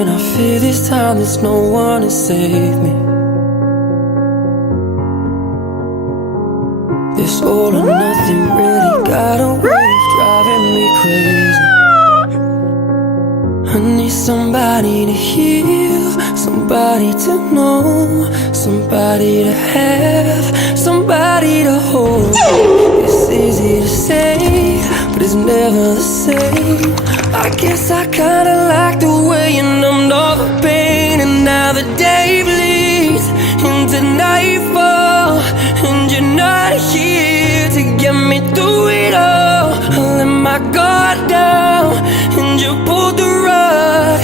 when I fear this time there's no one to save me. This all or nothing really got a way of driving me crazy. I need somebody to heal, somebody to know, somebody to have, somebody to hold. It's easy to say, but it's never the same. I guess I kinda like the way you numbed all the pain. And now the day bleeds into nightfall, and you're not here to get me through it all. I let my guard down, and you pulled the rug.